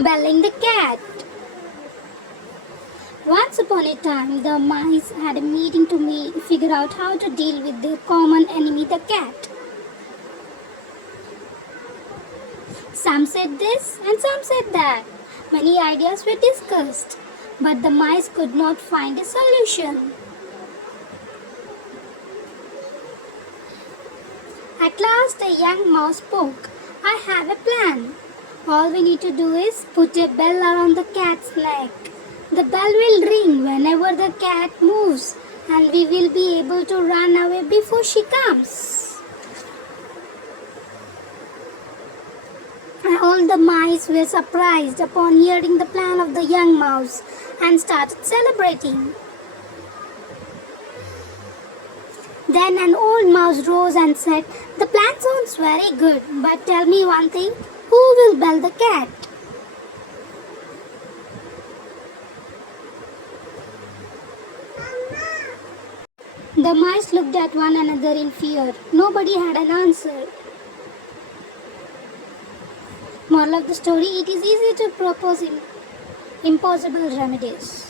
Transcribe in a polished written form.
Belling the cat. Once upon a time, the mice had a meeting to figure out how to deal with their common enemy, the cat. Some said this and some said that. Many ideas were discussed, but the mice could not find a solution. At last, a young mouse spoke. I have a plan. All we need to do is put a bell around the cat's neck. The bell will ring whenever the cat moves, and we will be able to run away before she comes. All the mice were surprised upon hearing the plan of the young mouse and started celebrating. Then an old mouse rose and said, "The plan sounds very good, but tell me one thing, who will bell the cat?" The mice looked at one another in fear. Nobody had an answer. Moral of the story, it is easy to propose impossible remedies.